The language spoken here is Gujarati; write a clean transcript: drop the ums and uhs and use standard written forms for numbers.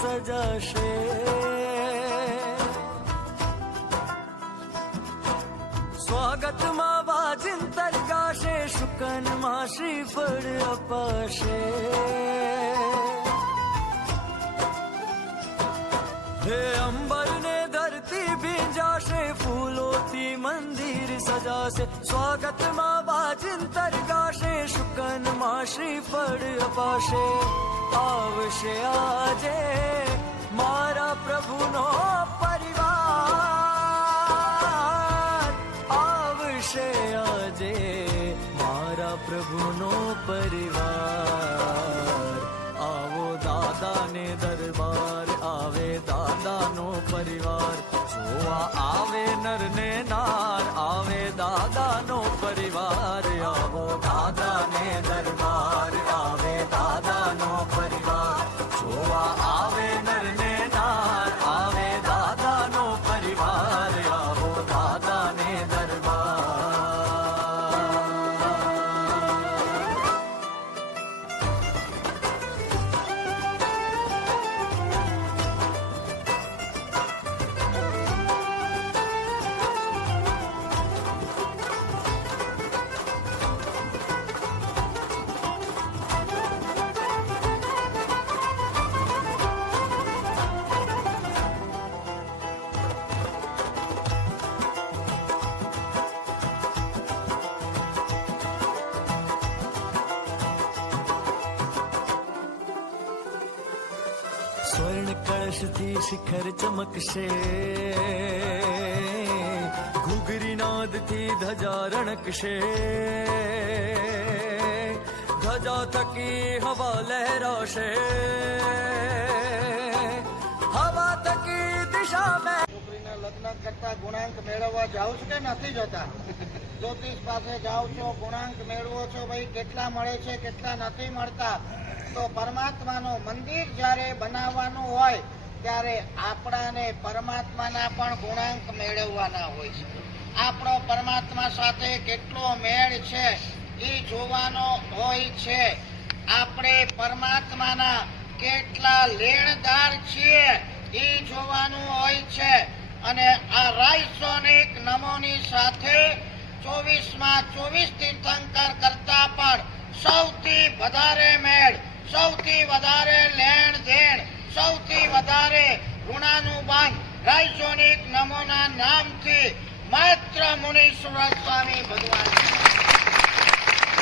સજાશે. સ્વાગતમાં વાજિંતર ગાશે, શુકનમાં શ્રીફળ અપાશે. હે અંબર ને ધરતી ભીંજાશે, ફૂલોથી મંદિર સજાશે. સ્વાગતમાં વાજિંતર ગાશે, શુકનમાં શ્રીફળ અપાશે. આવશે આજે મારા પ્રભુનો પરિવાર, આવશે આજે મારા પ્રભુનો પરિવાર. આવો દાદાને દરબાર, આવે દાદાનો પરિવાર. જોવા આવે નર ને નાર, આવે દાદાનો પરિવાર. આવો દાદાને દરબાર, આવે દાદાનો પરિવાર. જોવા આવે નર ને નાર, આવે દાદાનો પરિવાર. આવો દાદાને દરબાર. સ્વર્ણ કળશથી શિખર ચમકશે, ઘૂઘરી નાદથી ધજા રણકશે. ધજા થકી હવા લહેરાશે, હવા થકી દિશા મેં. છોકરીના લગ્ન કરતા ગુણાંક મેળવવા જાવ છો કે નથી જતા? જ્યોતિષ પાસે જાઓ છો, ગુણાંક મેળવો છો, ભાઈ કેટલા મળે છે કેટલા નથી મળતા. તો પરમાત્માનું મંદિર જ્યારે બનાવવાનું હોય ત્યારે આપણાને પરમાત્માના પણ ગુણાંક મેળવવાના હોય છે. આપણો પરમાત્મા સાથે કેટલો મેળ છે એ જોવાનો હોય છે. આપણે પરમાત્માના કેટલા લેણદાર છીએ એ જોવાનું હોય છે. અને આ રાયસોનિક નમોની સાથે 24માં 24 તીર્થંકર કરતા પણ સૌથી વધારે મેળ, સૌથી વધારે લેણ દેણ, સૌથી વધારે ઋણાનુબંધ રાયસોનિક નમોના નામથી માત્ર મુનીશ્વર સ્વામી ભગવાન.